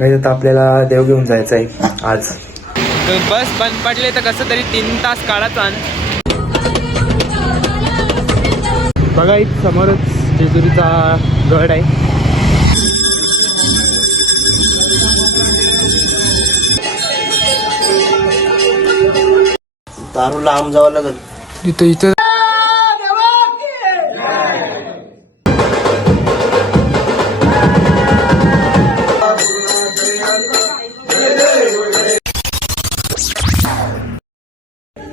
नाही तर आपल्याला देव घेऊन जायचं आहे आज. बस बंद पडले तर कसं तरी 3 तास काढायचा. बघा इथं समोरच जेजुरीचा गड आहे. दारू लांब जावं लागत इथं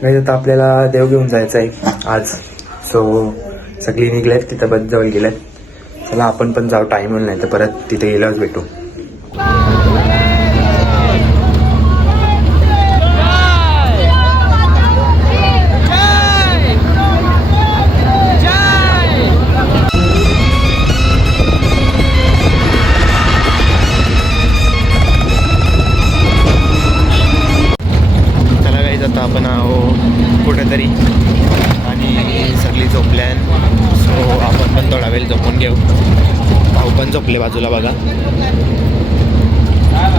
नाही तर आपल्याला देव घेऊन जायचं आहे आज. सो सगळी निघलेत, तिथं बस जवळ गेल्यात. चला आपण पण जाऊ, टाईम होईल नाही तर परत तिथे गेल्यावर भेटू. आता आपण आहो कुठेतरी आणि सगळी झोपल्यान. सो आपण पण थोडा वेळ झोपून घेऊ. भाऊ पण झोपले बाजूला बघा.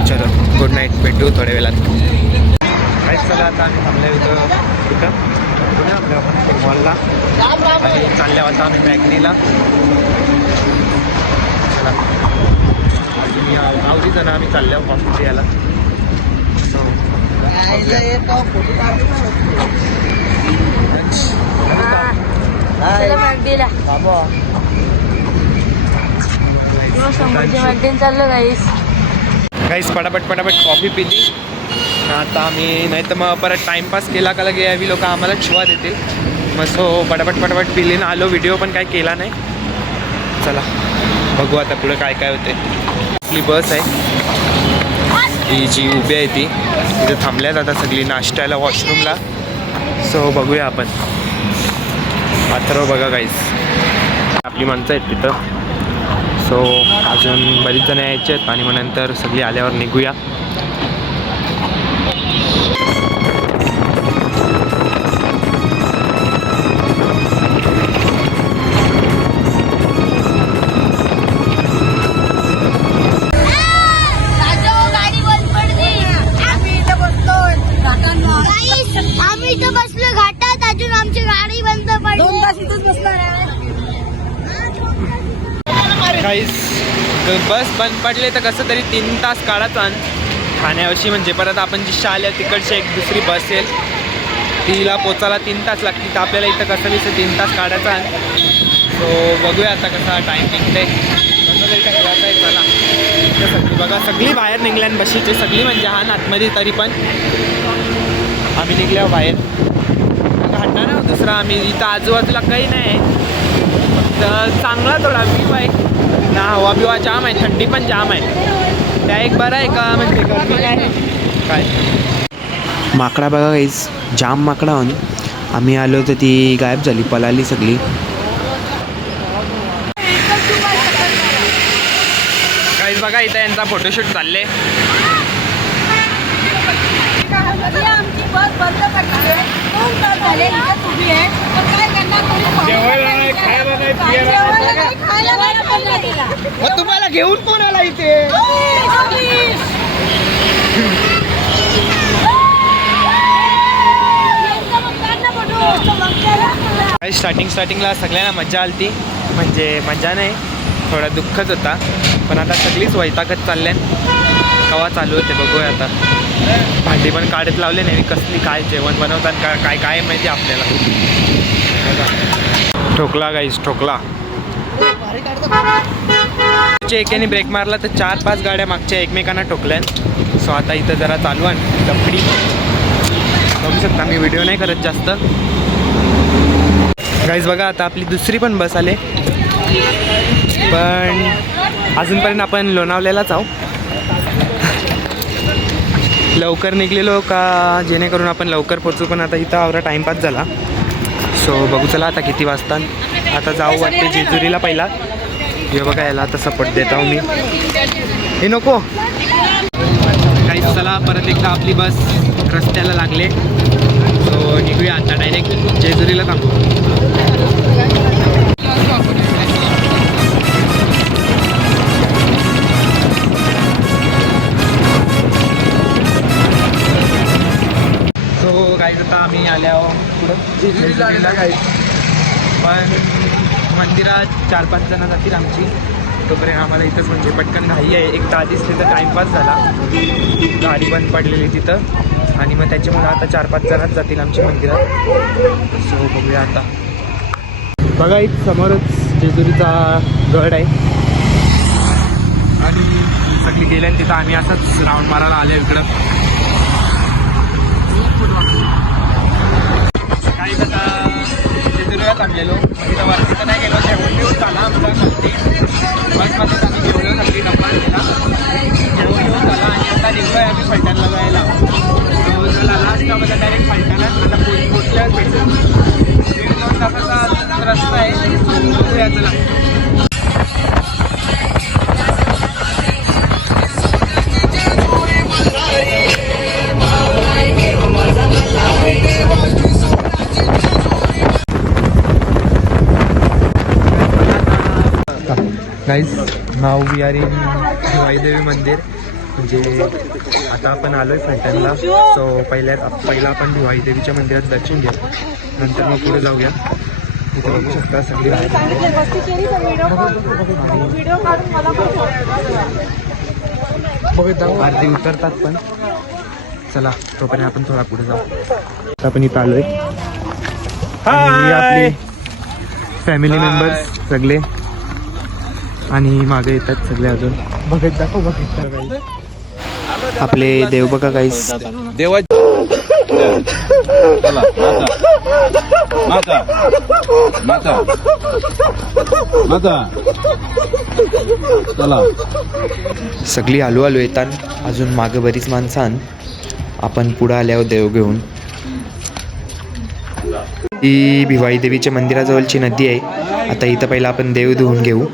चलो गुड नाईट, भेटू थोड्या वेळात. काहीच चला आता आम्ही थांबल्या इथं आपल्या आपण मॉलला आणि चालल्या होता आम्ही बॅगनीला. चला आवडी जण आम्ही चालल्या कॉफी याला. गाईस पटापट कॉफी पिली. आता आम्ही नाही तर मग परत टाइमपास केला का लगे यावी लोक आम्हाला शिवा देतील. मग सो पटापट पिली ना आलो. व्हिडिओ पण काय केला नाही. चला बघू आता पुढे काय काय होते. आपली बस आहे ही जी उभी आहे ती तिथे थांबल्यात आता सगळी नाश्त्याला वॉशरूमला. सो बघूया आपण. अथर्व बघा गाईस आपली माणसं आहेत तिथं. सो अजून बरीच जण यायचे आहेत आणि मग नंतर सगळी आल्यावर निघूया. आम्ही इथं बसलो घाटात, अजून आमची गाडी बंद पडली. 2 तास इथंच बसणार आहे. काहीच बस बंद पडले तर कसं तरी 3 तास काढायचा. ठाण्यावर्षी म्हणजे परत आपण जी शाळा तिकडची एक दुसरी बस येईल तिला पोचायला 3 तास लागतील. तर आपल्याला इथं कसं दिसतं 3 तास काढायचा. सो बघूया आता कसा टाईम निघते. कसं तरी टाकायचं आहे. चला सगळी बघा सगळी बाहेर निघल्यान बशीचे सगळी म्हणजे हा आतमध्ये तरी पण आम्ही निघल्यावर बाहेर हटणार ना दुसरा. आम्ही इथं आजूबाजूला काही नाही फक्त चांगला थोडा व्ह्यू आहे ना. हवा बिवा जाम आहे, थंडी पण जाम आहे. त्या एक बरं आहे का म्हणजे गर्मी नाही काय. माकडा बघा काहीच जाम माकडा होऊन आम्ही आलो तर ती गायब झाली, पळाली सगळी. काहीच बघा इथं यांचा फोटोशूट चालले. आमची बस बंद पडली आहे. 2 तास झाले इथं उभी आहे. तर काय करणार? मग तुम्हाला घेऊन कोण आला इथे? स्टार्टिंगला सगळ्यांना मजा आली ती. म्हणजे मजा नाही थोडा दुःखच होता. पण आता सगळीच वैतागत चालल्या. कवा चालू होते बघूया आता. भांडी पण काढत लावले नाही कसली काय जेवण बनवतात काय काय माहिती आपल्याला. ठोकला गाईस ठोकला. एकाने ब्रेक मारला तर 4-5 गाड्या मागच्या एकमेकांना ठोकल्या. सो आता इथं जरा चालू आहे लफडी. बघू शकता मी व्हिडिओ नाही करत जास्त. गाईस बघा आता आपली दुसरी पण बस आले. पण अजूनपर्यंत आपण लोणावल्यालाच आहो. लवकर निघलेलो का जेणेकरून आपण लवकर पोचू. पण आता इथं आवरा टाईमपास झाला. सो बघू चला आता किती वाजतात. आता जाऊ वाटते जेजुरीला पहिला. हे बघा याला आता सपोर्ट देत आहो मी. हे नको काहीच. चला परत एकदा आपली बस रस्त्याला लागले. सो निघूया आता डायरेक्ट जेजुरीला थांबू. आम्ही आल्यावर पुढं जेजुरीला काय पण मंदिरात 4-5 जण जातील आमची. तोपर्यंत आम्हाला इथंच म्हणजे पटकन घाई आहे. एक आधीच तिथं टाईमपास झाला, गाडी बंद पडलेली तिथं आणि मग त्याच्यामुळे आता 4-5 जणच जातील आमच्या मंदिरात. सो बघूया आता. बघा इथं समोरच जेजुरीचा गड आहे आणि सगळी गेल्या तिथं आम्ही असंच राऊंड मारायला आलो इकडं. काही आता जेजुरीला थांबलेलो, तिथं वरती तर नाही गेलो, जेवण घेऊन झाला आमचा खालती बसमध्येच आम्ही जेवलो, सगळी डब्बा दिला, जेवण घेऊन झाला आणि आता निघलोय आम्ही फलटणला जायला. लास्टमध्ये डायरेक्ट फलटणात आता पोचल्यावर भेटून 1-2 तासाचा रस्ता आहे. बघूया चला. Guys now we are in Bhivaidevi मंदिर. म्हणजे आता आपण आलो आहे फलटणला. सो पहिला आपण भिवाईदेवीच्या मंदिरात दर्शन घेऊ, नंतर मग पुढे जाऊया. तिथे बघू शकता सगळी आरती उतरतात पण. चला तोपर्यंत आपण थोडा पुढे जाऊ. आता आपण इथं आलोय आणि आपले फॅमिली मेंबर्स सगळे आणि मागे येतात सगळे अजून. बघत दाखव आपले देव बघा काहीच देवा माता माता माता चला. सगळी आलो येतात. अजून मागे बरीच माणसं आण. आपण पुढं आल्यावर देव घेऊन. ही भिवाई देवीच्या मंदिराजवळची नदी आहे. आता इथं पहिला आपण देव धुवून घेऊ.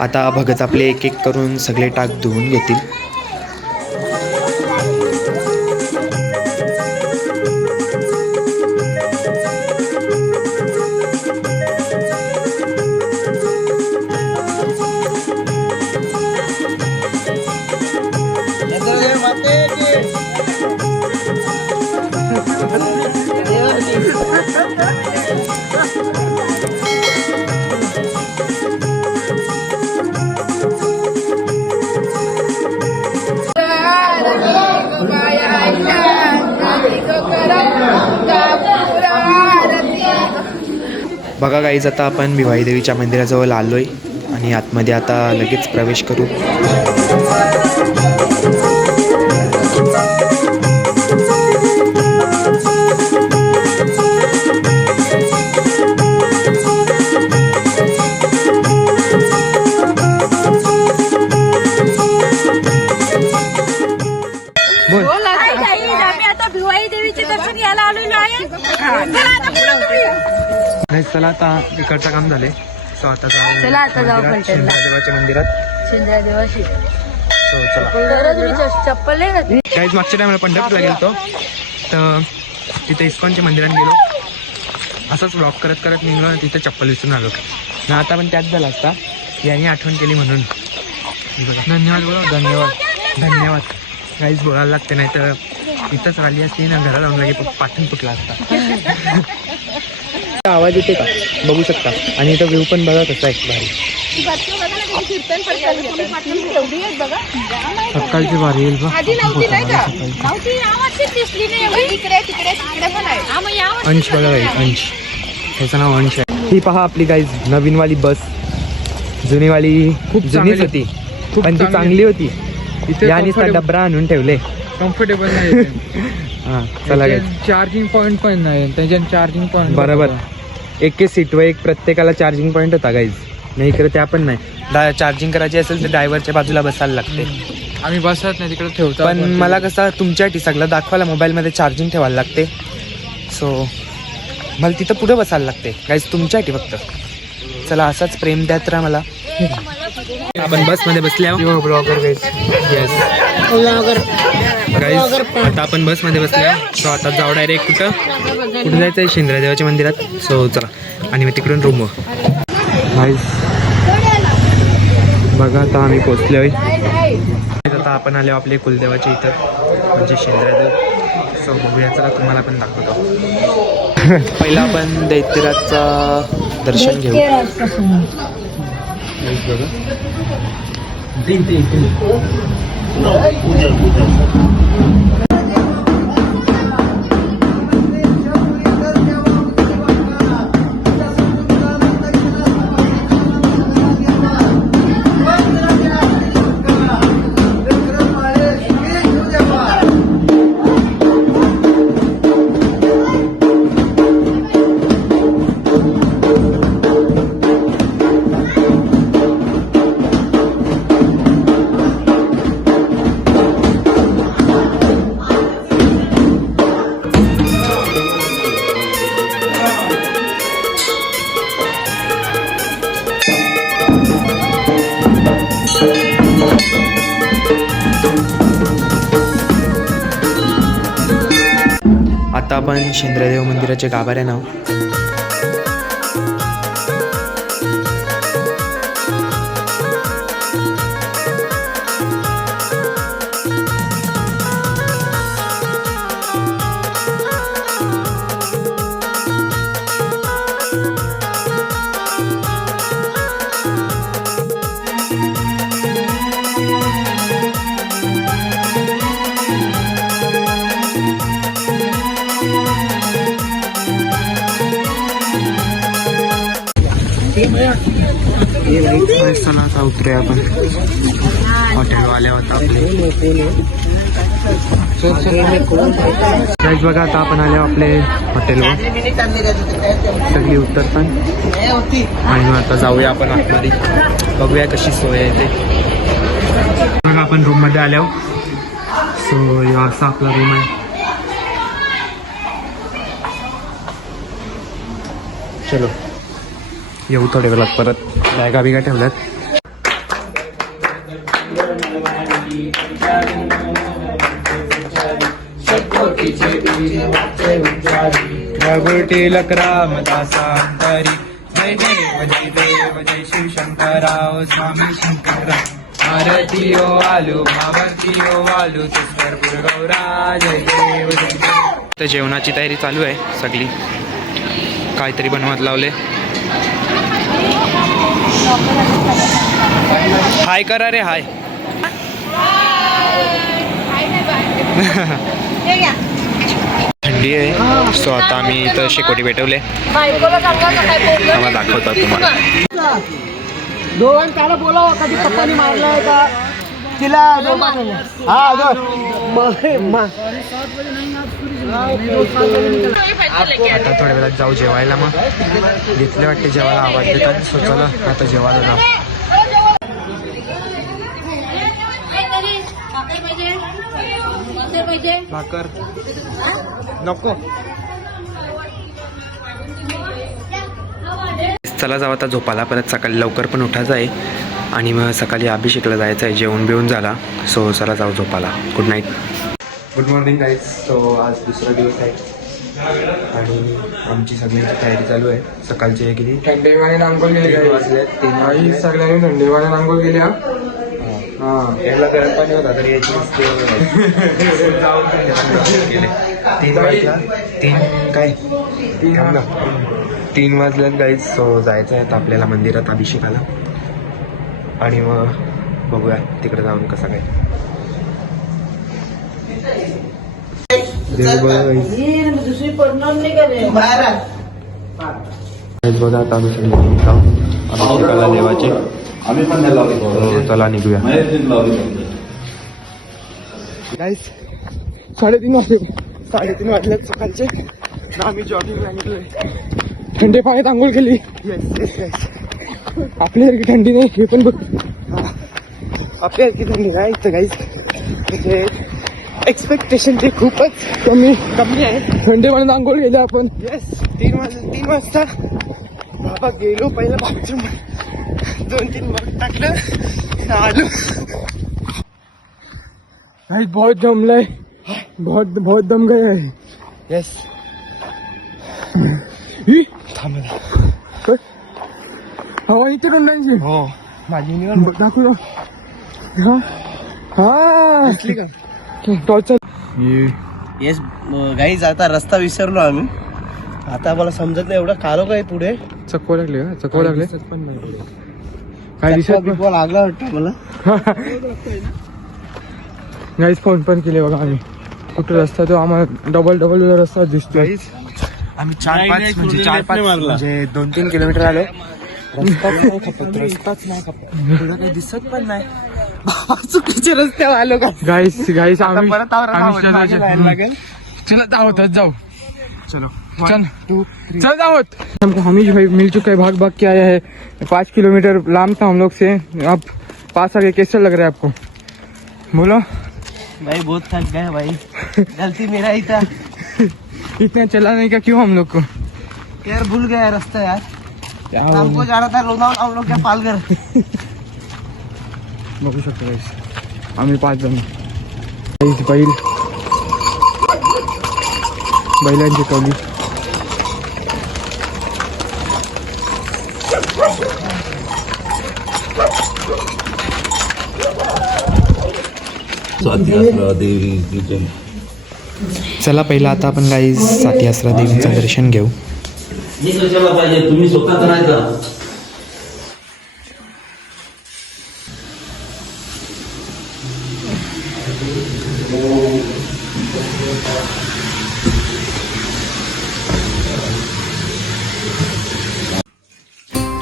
आता भगत आपले एक एक करून सगळे टाक धुवून घेतील. बघा गाईज आता आपण भिवाई देवीच्या मंदिराजवळ आलोय आणि आतमध्ये आता लगेच प्रवेश करू. आम्ही आता भिवाई देवीचे दर्शन यायला आलेलो आहे. चला आता इकडचं काम झाले. सो आता चला आता जाऊ फलटणला. देवाच्या मंदिरात. देवाशी सो चला. चप्पल आहे. काहीच मागच्या टायमाला पंढरपूरला गेलो तर तिथे इस्कॉनच्या मंदिरात गेलो. असंच ब्लॉक करत करत निघलो आणि तिथे चप्पल विसरून आलो ना. आता पण त्याच झाला असता, यांनी आठवण केली म्हणून. धन्यवाद बोला. धन्यवाद काहीच बोलायला लागते, नाही तर इथंच राहिली असती ना घरात जाऊन लगे पाठून फुटला असता. आवाज येते का बघू शकता. आणि इथं व्ह्यू पण बघा कसा आहे भारी. सकाळची भारी येईल बघ. अंश बघा गाईज, अंश त्याचं नाव अंश आहे. ही पहा आपली गाईज नवीनवाली बस. जुनीवाली खूप जुनीच होती पण ती चांगली होती. याने डबरा आणून ठेवले. कम्फर्टेबल नाही. हां चला गाईज. चार्जिंग पॉईंट पण नाही त्याच्या. चार्जिंग पॉईंट बरोबर. एक सीटवर एक प्रत्येकाला चार्जिंग पॉईंट होता गाईज. नाही इकडे त्या पण नाही. चार्जिंग करायची असेल तर ड्रायव्हरच्या बाजूला बसायला लागते. आम्ही बसत नाही तिकडे ठेवतो. पण मला कसं तुमच्यासाठी सगळं दाखवायला मोबाईलमध्ये चार्जिंग ठेवायला लागते. सो मला तिथं पुढे बसायला लागते गाईज तुमच्यासाठी फक्त. चला असाच प्रेम द्यात राहा मला. आपण बसमध्ये बसल्या ब्लॉगर गाईज. येस गाईज आता आपण बसमध्ये बसल्या. सो आता जाऊ डायरेक्ट कुठं जायचं आहे शिंद्रादेवाच्या मंदिरात. सो चला आणि मग तिकडून रूमवर. गाईज बघा आता आम्ही पोचलो आहे. आता आपण आलो आपले कुलदेवाच्या इथं म्हणजे शिंद्रादेव. सो बघूया, चला तुम्हाला पण दाखवतो. पहिला आपण दैत्यराजचं दर्शन घेऊ. आता आपण शेंद्रदेव मंदिराच्या गाभाऱ्यानं आहोत. चला आता उतरूया आपण. हॉटेलवाले होता आपले. बघा आता आपण आले आपले हॉटेलवर. सगळी उतरतात आणि मग आता जाऊया आपण आतमध्ये, बघूया कशी सोय आहे ते. बघा आपण रूम मध्ये आलो. सो असा आपला रूम आहे. चलो येऊ थोड्या वेळात परत. बॅगा बिगा ठेवल्यात. गुरुटीलक रामदासांतरी जय देव जय देव जय शिवशंकराव स्वामी शंकर. आरतीयो आलू भावरतीयो आलू तुस्वरपूर गौरा जय देव जय देव. तर जेवणाची तयारी चालू आहे सगळी. काहीतरी बनवत लावले. हाय करा रे हाय. थंडी आहे. सो आता आम्ही इथं शेकोटी पेटवले. आम्हाला दाखवतात तुम्हाला. दोन त्याला बोलावं कधी पप्पानी मारलाय का तिला. आता थोड्या वेळात जाऊ जेवायला. मग घेतले वाटते जेवायला. आवाज देतात. सो चला आता जेवायला जाऊ. भाकर नको. चला जाऊ आता झोपाला. परत सकाळी लवकर पण उठायचं आहे आणि मग सकाळी अभिषेकला जायचं आहे. जेवण बिवून झाला. सो चला जाऊ झोपाला. Good night. Good morning guys. So आज दुसरा दिवस आहे आणि आमची सगळ्यांची तयारी चालू आहे. सकाळचे किती थंडीवाने नांगोल गेले वाजले. 3 सगळ्यांनी थंडीवाने नांगोल गेल्या. याला गरम पाणी होता तर याची 3 वाजल्यात गाईज. सो जायचं आहे आपल्याला मंदिरात अभिषेकाला आणि मग बघूया तिकडे जाऊन कसं काय. दुसरी पडणार नाही का रे बाहेर. बघा आता अभिषेकाला देवाचे. चला निघूया. 3:30 वाजल्यात सकाळचे. आम्ही जॉगिंगला निघलोय. थंडी पाण्यात आंघोळ केली. आपल्यासारखी थंडी नाही. हे पण बघ आपल्यासारखी थंडी नाही इथं काहीच. म्हणजे एक्सपेक्टेशन ते खूपच कमी आहे. थंडी पाण्यात आंघोळ केली आपण. 3 वाजता बाबा गेलो. पहिलं बाथरूम 2-3 मग टाकलं आलो. भाई बहुत दमलाय. बहुत दम गए है. येस हवा इथे तोंडांची. हो माझी दाखव. हा असली का टॉर्च. येस गाईज आता रस्ता विसरलो आम्ही. आता आम्हाला समजत नाही एवढं कालो काय पुढे. चकवा लागले का? चकवा लागले काय दिसत बिकवा लागला वाटतं मला. गाईज फोन पण केले बघा आम्ही. कुठं रस्ता तो आम्हाला डबल रस्ता दिसतोय. आम्ही 4-5 म्हणजे 2-3 किलोमीटर आलो. रस्ताच नाही खपत पुढं काही दिसत पण नाही. चुकीच्या रस्त्यावर आलो का. गाईस आम्ही परत जायला लागेल. चला दावत जाओ. चलो चल दावत. हमको हमीज भाई मिल चुका है. भाग के आया है. 5 किलोमीटर लाम था हम लोग से. अब पास आ गए. कैसा लग रहा है आपको? बोलो भाई बहुत थक गए भाई. गलती मेरा ही था. इतना चला नहीं का क्यों हम लोग को? यार भूल गया रास्ता यार. हमको जाना था लोनावला. हम लोग क्या पालघर. बघू शकतो गाईस आम्ही 5 जण. बैलांची कवली. चला पहिला आता आपण गाईज साती आसरा देवीचं दर्शन घेऊ. कशाला पाहिजे तुम्ही स्वतः करायचं.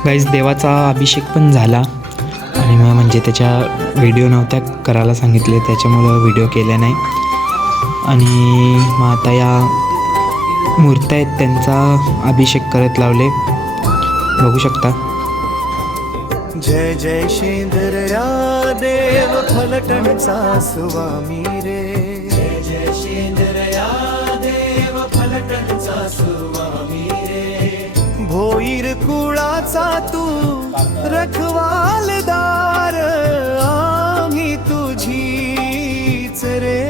गाईज देवाचा अभिषेक पण झाला आणि मग म्हणजे त्याच्या व्हिडिओ नव्हत्या करायला सांगितले त्याच्यामुळं व्हिडिओ केल्या नाही. आणि मग आता या मूर्त्या आहेत त्यांचा अभिषेक करत लावले बघू शकता. जय जय शेंद्रया देव फलटणचा स्वामी रे. जय जय शेंद्रया देव फलटणचा स्वामी रे. भोईर कुळाचा तू रखवालदार आम्ही तुझीच रे.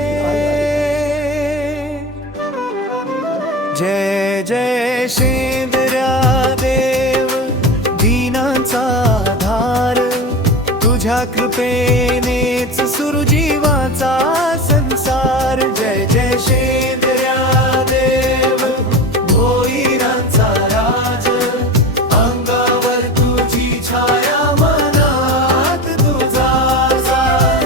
जय जय शेंद्र्या देव दीनांचा आधार. तुझ्या कृपेनेच सुरजीवाचा संसार. जय जय शेंद्र्या देव भोईरांचा राज. अंगावर तुझी छाया मनात तुझा साज.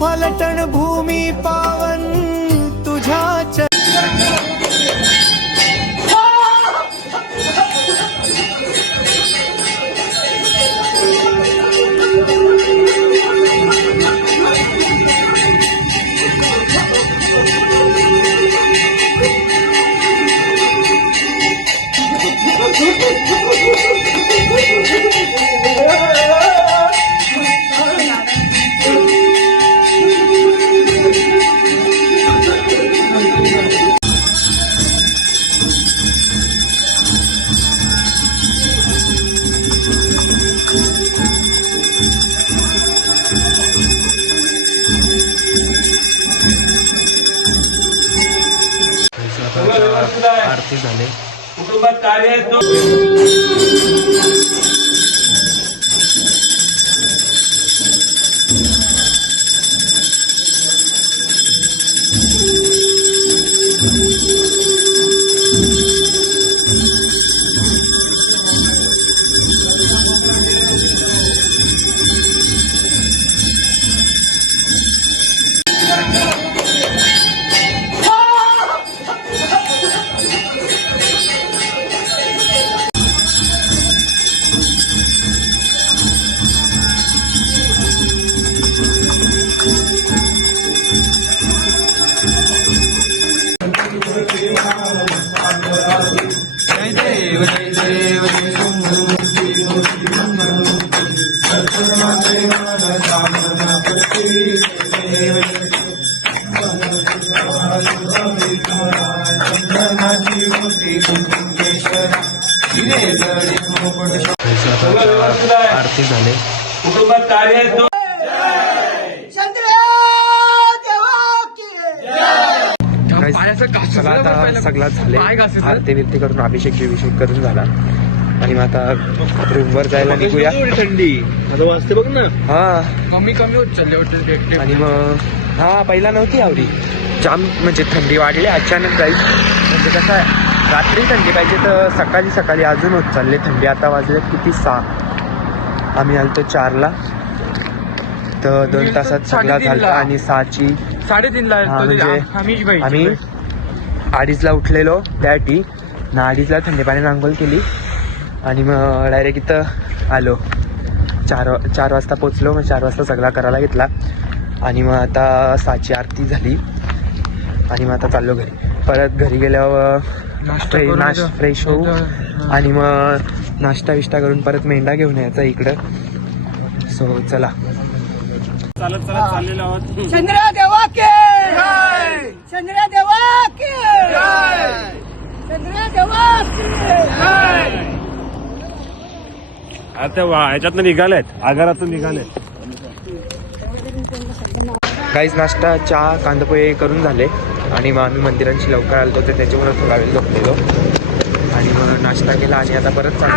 फलटण भूमी पावन तुझ्या आरती झाले. कुटुंबात कार्य आरती झाले. कुटुंबात कार्य गाईस चला आता सगळा झाले आरती बिरती करून अभिषेक करून झाला आणि मग आता रूमवर जायला निघूया. थंडी आता वाजते बघ ना. हा कमी होत चालले आणि मग हा पहिला नव्हती आवडी जाम म्हणजे थंडी वाढली अचानक जाईल म्हणजे कसं आहे रात्री थंडी पाहिजे तर सकाळी अजून होत चालले थंडी. आता वाजले किती 6 आम्ही आलतो 4ला तर 2 तासात सगळा झाला आणि 6ची 3:30 म्हणजे आम्ही आम्ही 2:30ला उठलेलो त्यासाठी ना 2:30ला थंडी पाणी आंघोळ केली आणि मग डायरेक्ट इथं आलो 4 वाजता पोचलो. मग 4 वाजता सगळा करायला घेतला आणि मग आता 6ची आरती झाली आणि मग आता चाललो घरी. परत घरी गेल्यावर फ्रेश होऊ आणि मग नाश्ता विष्टा करून परत मेंढा घेऊन यायचा इकडं. सो चला चालत चाललेलो आहोत. चंद्रदेवा के चंद्रदेवा के चंद्रदेवा के आता ह्याच्यातनं निघालेत आगारातून निघालेत. काहीच नाश्ता चहा कांदापोहे करून झाले आणि मग आम्ही मंदिरांशी लवकर आलो तर त्याच्यामुळे थोडा वेळ झोपलेलो आणि मग नाश्ता केला आणि आता परत चाललो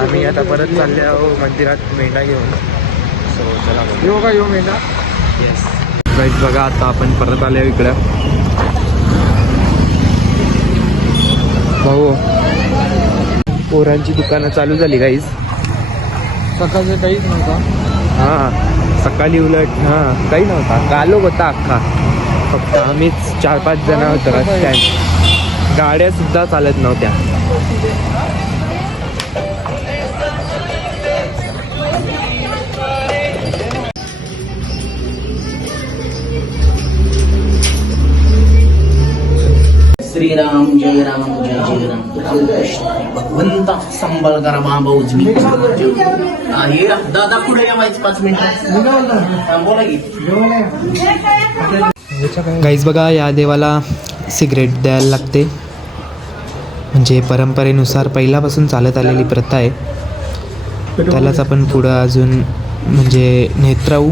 आम्ही आता परत चाललो मंदिरात मेंढा घेऊन. सो चला यो मेंढा. येस गाईज बघा आता आपण परत आलो इकडं. भाऊ पोरांची दुकानं चालू झाली गाईज. सकाळचं काहीच नव्हतं. हां सकाळी उलट हां काही नव्हता कालोख होता अख्खा. फक्त आम्हीच 4-5 जण होतो रस्त्यात. गाड्या सुद्धा चालत नव्हत्या. श्रीराम जय राम जय जय राम रामकृष्ण भगवंता संबळ करा महाभाऊ दादा पुढे या 5 मिनिटं बोला की. गाईज बघा या देवाला सिगरेट द्यायला लागते म्हणजे परंपरेनुसार पहिल्यापासून चालत आलेली प्रथा आहे. त्यालाच आपण पुढं अजून म्हणजे नेत राहू.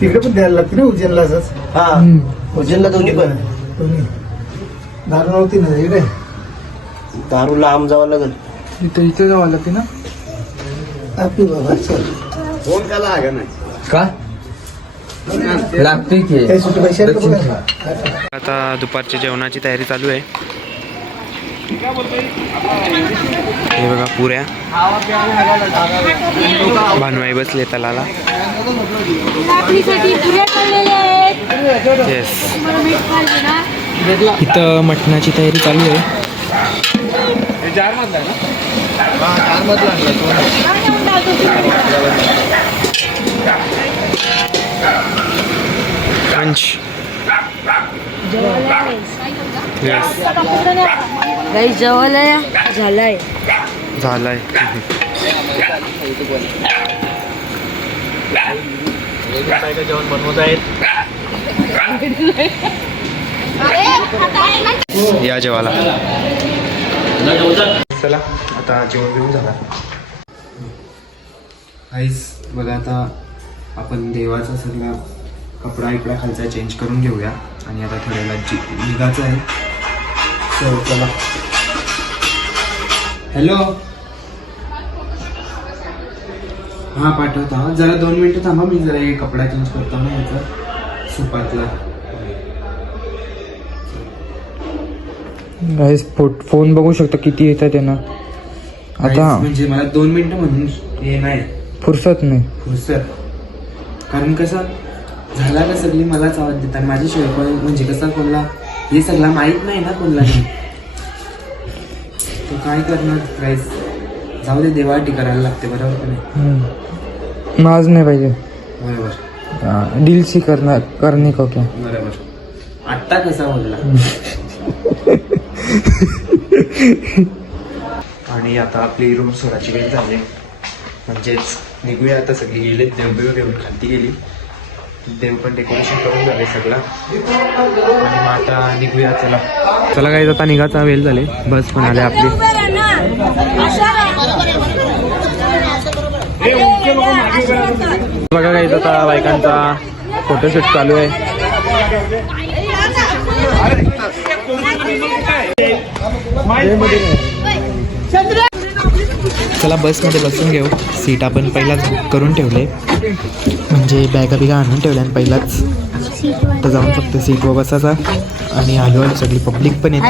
तिकडे पण द्यायला लागते ना उज्जैनला असंच. हा उज्जैनला दोन्ही पण दारू नव्हती ना इकडे. दारू लांब जावं लागेल. इथे जावं लागते ना. आपली बाबा चल फोन त्याला आगा नाही का लागते की काही सुट्टी पैसे आहेत का बघा. आता दुपारच्या जेवणाची तयारी चालू आहे. हे बघा पुऱ्या भानवाई बसले तलाला. आपलीसाठी पुऱ्या खाल्लेल्या आहेत. येस तुम्हाला मीठ खाल्ले ना. इथं मटणाची तयारी चालू आहे. पंच येस काही जेवायला झालंय. झालाय. जेवण बनवत आहेत. या जेवायला. चला आता जेवण घेऊन झाला. काहीच बघा आता आपण देवाचा सगळा कपडा इकडा खालचा चेंज करून घेऊया आणि आता थोड्याला निघायचं आहे. सो चला. हॅलो हां पाठवता जरा 2 मिनटं थांबा. मी जरा हे कपडा चेंज करतो ना ह्याचा सुपातला. गाईस फोन बघू शकतो किती येतात त्यांना. आता म्हणजे मला 2 मिनिटं म्हणून हे नाही फुरसत नाही. फुरसत कारण कसं झाला का सगळी मलाच आवाज देतात माझ्याशिवाय पण म्हणजे कसं कोणाला हे सगळं माहीत नाही ना कोणाला. तो काय करणार प्राईस जाऊ दे देवाटी करायला लागते बरोबर का नाही. नाज नाही पाहिजे. बरोबर डील सी करणे को क्या. बरोबर. आत्ता कसा बोलला. आणि आता आपली रूम सोडायची वेळ झाली म्हणजेच निघूया आता. सगळी गेले देवबिव घेऊन खालती गेली. देव पण डेकोरेशन करून झाले सगळं आणि मग आता निघूया. चला चला काही आता निघायचा वेळ झाले. बस पण आले आपली. उभे राहा ना. अशा राहा. बघा काही आता बायकांचा फोटोशूट चालू आहे. चला बसमध्ये बसून घेऊ. सीट आपण पहिलाच बुक करून ठेवले, म्हणजे बॅगा बिगा आणून ठेवल्या आणि पहिलाच तर जाऊन फक्त सीटवर बसायचा. आणि हळूहळू सगळी पब्लिक पण येते.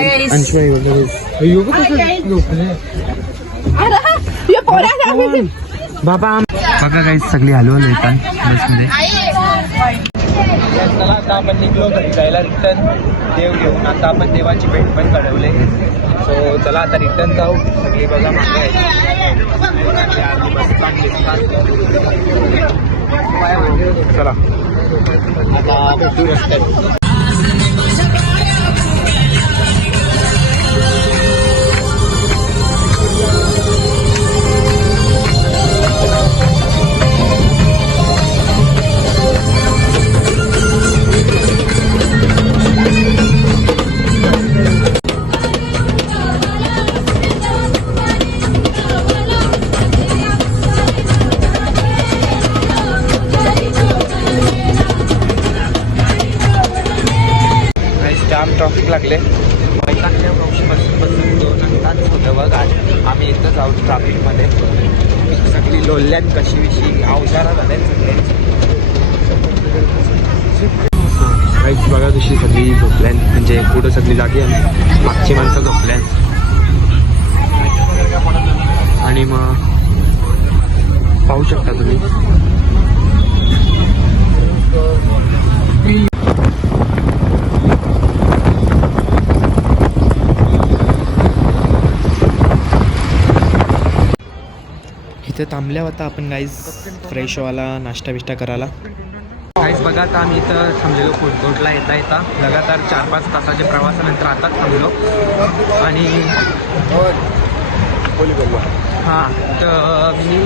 बाबा बघा काही सगळी हळूहळू येतात बसमध्ये. चला आता आपण निघलो घरी जायला रिटर्न. देव घेऊन आता आपण देवाची भेट पण घडवले. सो चला आता रिटर्न जाऊ. सगळी बघा मागं आहे. चला आता भेटू रस्त्यात. जाम ट्रॉफिक लागले. चांगल्या बसून 2 तास होतं बघा. आम्ही इथं जाऊ ट्रॅफिकमध्ये. सगळी लोल्यात कशी विशी अवजारा झाल्या सगळ्यांची. काहीच बघा कशी सगळी झोपल्यान, म्हणजे पुढं सगळी जागी आहे, मागची माणसं झोपल्यान. आणि मग पाहू शकता तुम्ही इथे थांबल्या होता आपण गाईज फ्रेशवाला नाश्ता बिष्टा करायला. गाईज बघा आता आम्ही इथं थांबलेलो फूड कोर्टला येता लगातार 4-5 तासाच्या प्रवासानंतर आताच थांबलो. आणि हां तर मी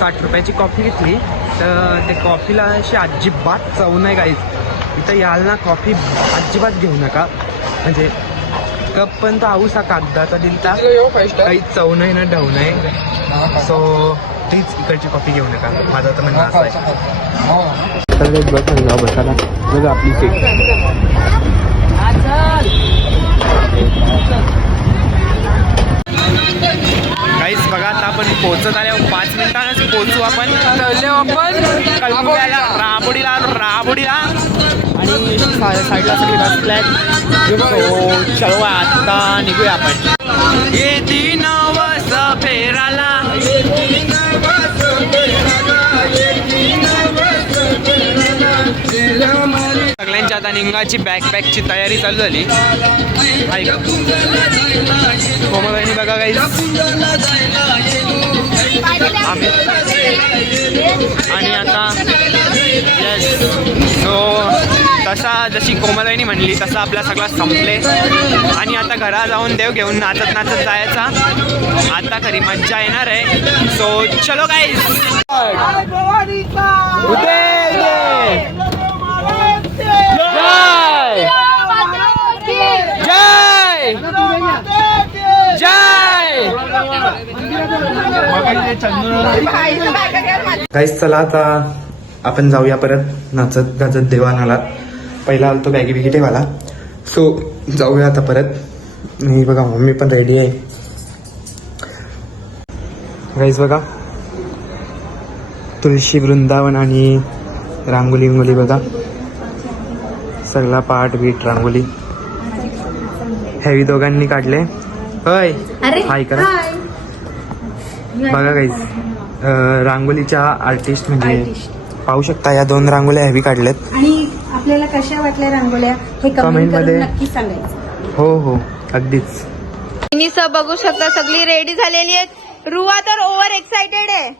60 रुपयाची कॉफी घेतली. तर ते कॉफीला अशी अजिबात चव नाही गाईज. इथं याल ना कॉफी अजिबात घेऊ नका. म्हणजे कप पण तो आऊसा कागदाचा दिलता, काहीच चव नाही ना ढव नाही. सो प्लीज इकडची कॉफी घेऊ नका. माझं तर म्हणणं असं आहे. बस जाऊ बसायला बघा आपली सीट. काहीच बघा आता आपण पोहोचत आल्यावर 5 मिनिटांनाच पोहोचू. आपण कळंब्याला राबोडीला आणि साईडला सगळी बसल्यात. सो चलो आता निघूया आपण. ये दिन वस फेराला सगळ्यांची आता निघाची बॅकपॅकची तयारी चालू झाली. कोमलवाहिनी बघा काही आम्ही आणि आता सो तसा जशी कोमलवाहिनी म्हणली तसं आपला सगळा संपले. आणि आता घरा जाऊन देव घेऊन नाचत नाचत जायचा. आता खरी मज्जा येणार आहे. सो चलो गाईज. गाईस चला आता आपण जाऊया परत नाचत गाजत देवानाला. पहिला आलतो बॅगी बिगी ठेवायला. सो जाऊया आता परत. मी बघा मम्मी पण रेडी आहे. गाईस बघा तुळशी वृंदावन आणि रांगोली विंगोली बघा सगळा पाठ बीट रांगोली हेवी दोघांनी काढले. होय हाय करा. बघा गाईस रांगोलीच्या आर्टिस्ट म्हणजे पाहू शकता या 2 रांगोल्या हेवी काढल्यात. आणि आपल्याला कशा वाटल्या रांगोळ्या हे कमेंट मध्ये नक्की सांगायचं. हो अगदीच. बघू शकता सगळी रेडी झालेली आहेत. रुवा तर ओव्हर एक्साइटेड आहे.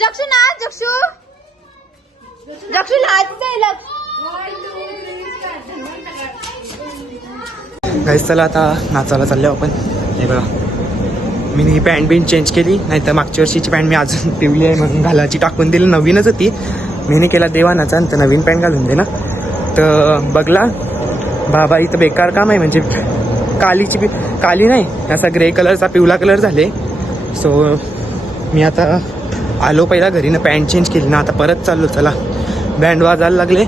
जक्षू नाच. जक्षू नाचते. गाईस चला आता नाचायला चाललो आपण. हे बघा मी ही पॅन्ट बिंट चेंज केली. नाही तर मागच्या वर्षीची पॅन्ट मी अजून पिवली आहे म्हणून घालायची टाकून दिली. नवीनच होती. मीने केला देवानाचा तर नवीन पॅन्ट घालून दे ना. तर बघला बाबा इथं बेकार काम आहे. म्हणजे काली नाही, असा ग्रे कलरचा पिवळा कलर झाले. सो मी आता आलो पहिला घरी ना, पॅन्ट चेंज केली ना, आता परत चाललो. चला बँड वाजायला लागले.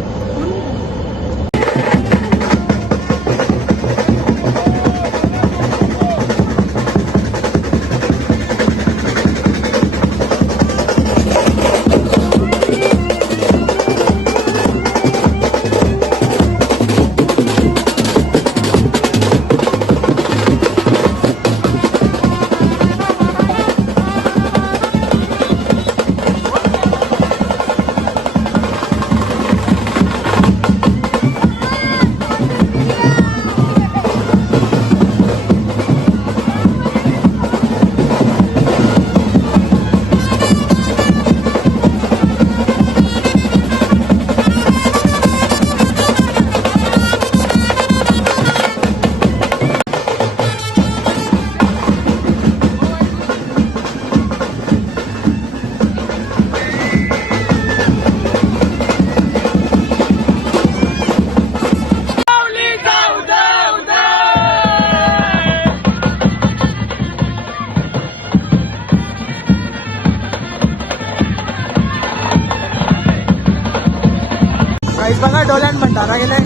बघा डोल्यान भंडारा गेले.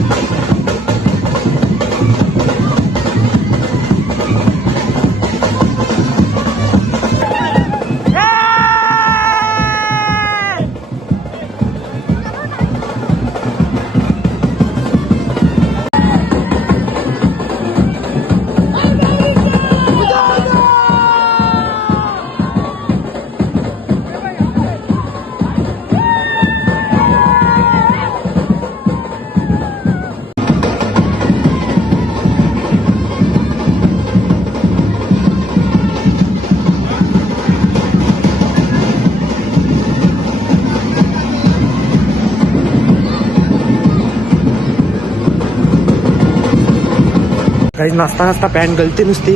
काही नाचता नाचता पॅन्ट गलती नुसती.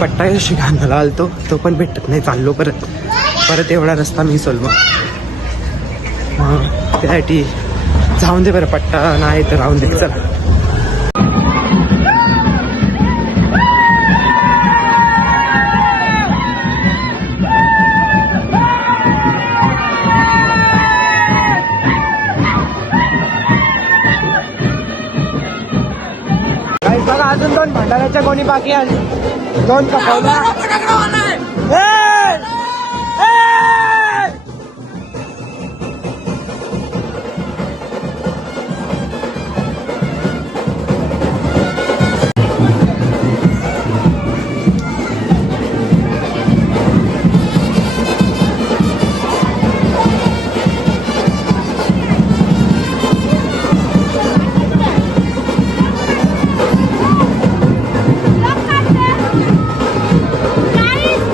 पट्टा यशी घालायला आलतो, तो पण भेटत नाही. चाललो परत एवढा रस्ता मी सोललो. मग त्यासाठी जाऊन दे बरं, पट्टा नाही तर राहून दे. चला बघा, अजून 2 भंडाऱ्याच्या कोणी बाकी आली, 2 कपवला. Guys,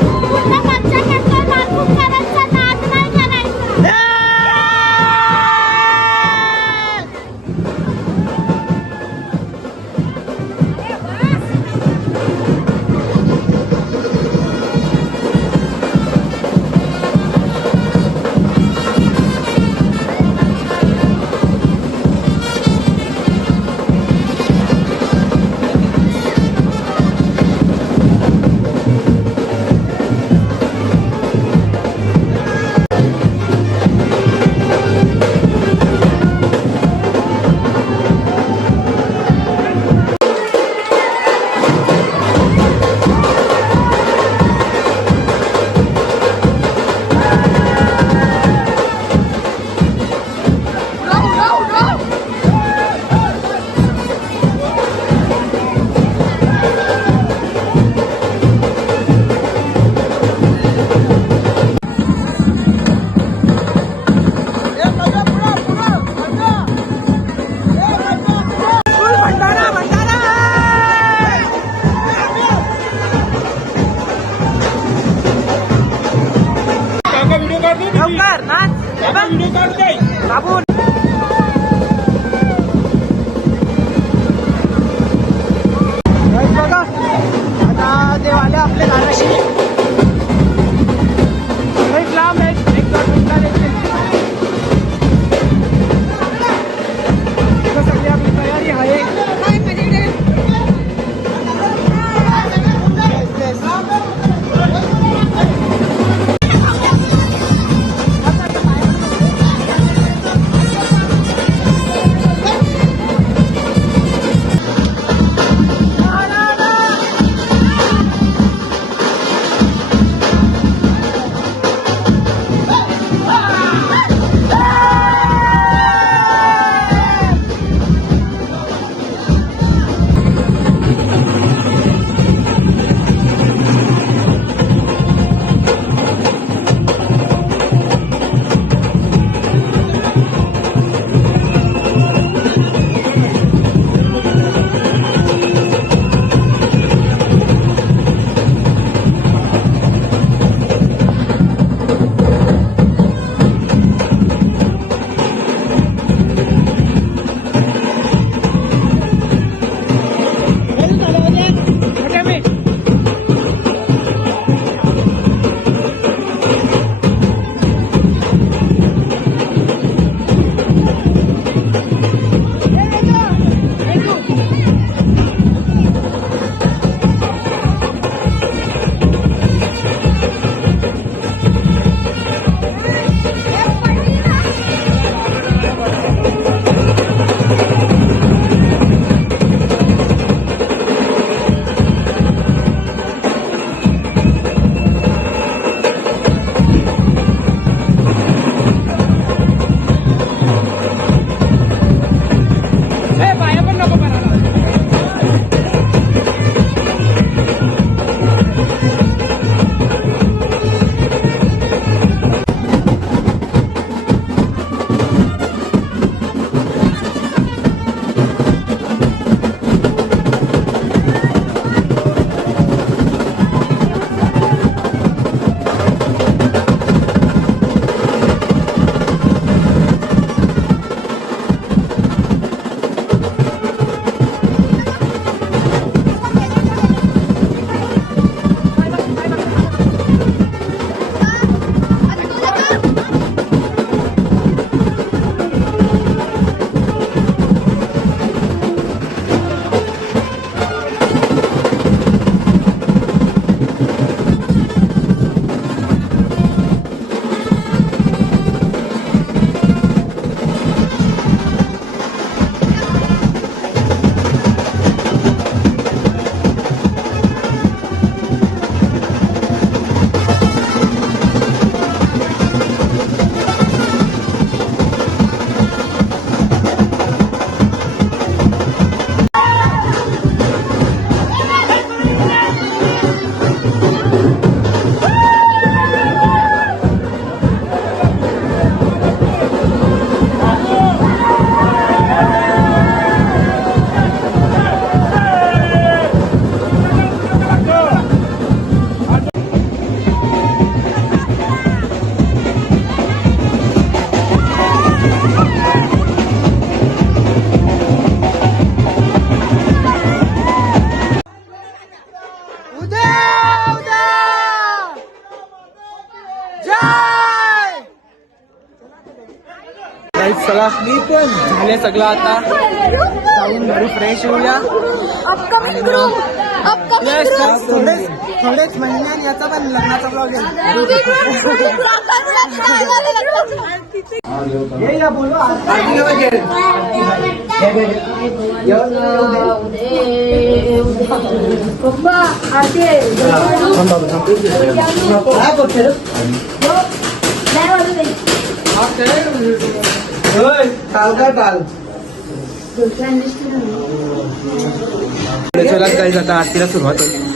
चला मी पण झाले सगळं आता जाऊन घरी फ्रेश होऊया. अपकमिंग ग्रुप थोडेच महिन्यात याचा पण लग्नाचा ब्लॉग पप्पा आते चला काही आता आरतीला सुरुवात होईल.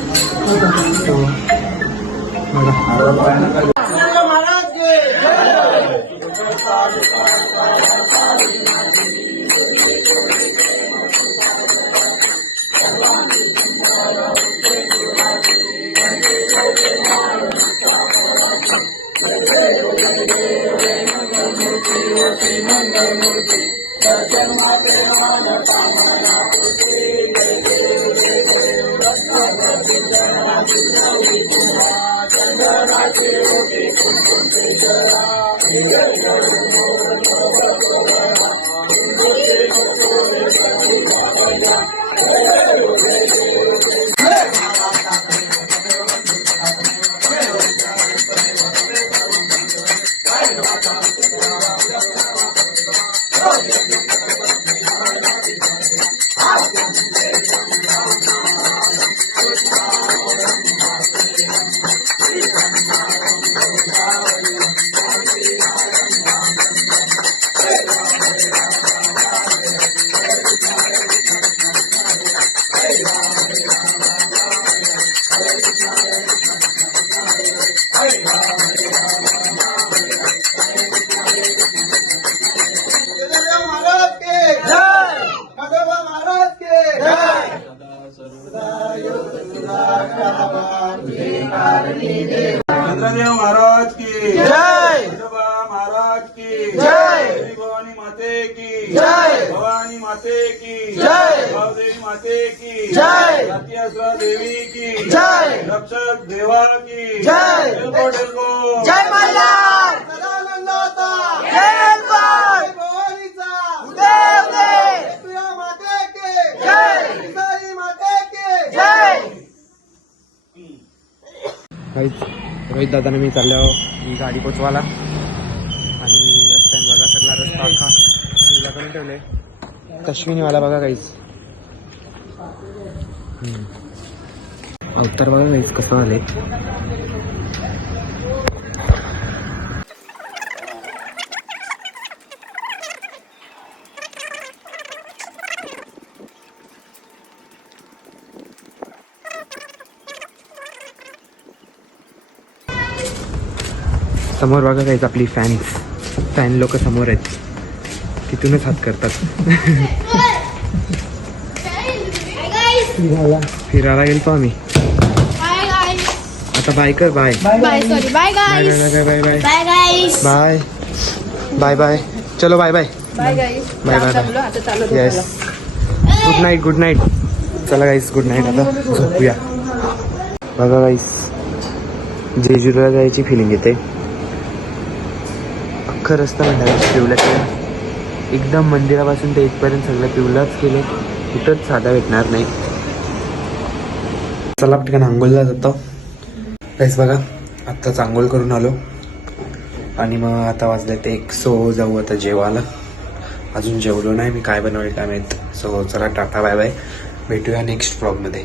चंद्रदेव महाराज की जय, महाराज की जय, भवानी माते की जय, भवानी माते की जय, भावदेवी माते की जय, सत्यस्रा देवी की जय, रक्षक देवा की जय, जय मल्हार सदानंदाचा जय भवानीचा उदय उदय तुझ्या माते के जय साई माते के जय. रोहित दादाने मी चाललो ही गाडी पोचवायला आणि रस्त्याने बघा सगळा रस्ता अख्खा शिवला करून ठेवले. अश्विनीवाला बघा काहीच अवतार बघा काहीच कसं आले. समोर बघा काहीच आपली फॅन लोक समोर आहेत तिथूनच हात करतात. फिरायला गेलतो आम्ही आता. बाय कर bye bye sorry bye bye guys. Bye bye bye bye guys. Bye bye bye चलो bye bye bye guys. Bye bye bye आता चालू yes good night good night. चला गाईस गुड नाईट. आता झोपूया. बघा गाईस जेजुरीला जायची फिलिंग येते. अख्खा रस्ता म्हणतात पिवला केला एकदम मंदिरापासून ते इथपर्यंत सगळं पिवलाच केले. कुठंच साधा भेटणार नाही. चला पटकन आंघोळला जातो गाईस. बघा आत्ताच आंघोळ करून आलो आणि मग आता वाजले ते 1. सो जाऊ आता जेवायला. अजून जेवलो नाही मी. काय बनवलं काय माहीत. सो चला टाटा बाय बाय. भेटूया नेक्स्ट व्लॉगमध्ये.